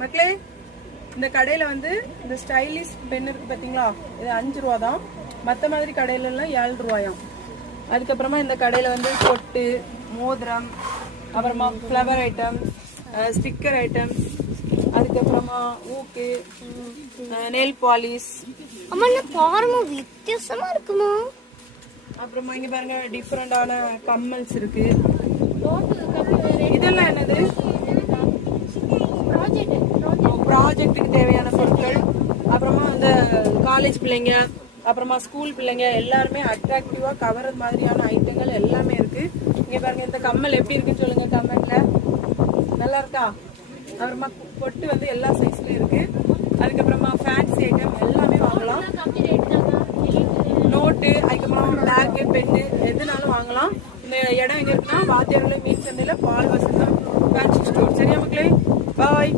மக்களே, இந்த கடையில வந்து இந்த ஸ்டைலிஷ் பென் இருக்கு பாத்தீங்களா, இது 5 ரூபா தான். மற்ற மாதிரி கடையில எல்லாம் 7 ரூபாயாம். அதுக்கப்புறமா இந்த கடையில வந்து பொட்டு, மோதிரம், அப்புறமா ஃப்ளவர் ஐட்டம், ஸ்டிக்கர் ஐட்டம், அதுக்கப்புறமா ஊக்கு, நெயில் பாலிஷ். அம்மா பாருங்க வித்தியாசமா இருக்குமா. அப்புறமா இங்க பாருங்க டிஃபரெண்டான கம்மல்ஸ் இருக்கு. இதெல்லாம் என்னது? ப்ராஜெக்ட்டுக்கு தேவையான பொருட்கள். அப்புறமா அந்த காலேஜ் பிள்ளைங்க, அப்புறமா ஸ்கூல் பிள்ளைங்க எல்லாருமே அட்ராக்டிவா கவர்ற மாதிரியான ஐட்டங்கள் எல்லாமே இருக்கு. இங்க பாருங்க இந்த கம்மல் எப்படி இருக்குன்னு சொல்லுங்க கமெண்ட்ல. நல்லா இருக்கா? அப்புறமா பொட்டு வந்து எல்லா சைஸ்லயும் இருக்கு. அதுக்கப்புறமா ஃபேன்சி ஐட்டம் எல்லாமே வாங்கலாம். நோட்டு, அதுக்கப்புறம் பேக்கு, பென்னு எதுனாலும் வாங்கலாம். இந்த இடம் எங்க இருக்குன்னா வாத்தியார்களை மீன் சந்தையில பால் வசந்தம் ஃபேன்சி ஸ்டோர். சரியா மக்களே? பாய்.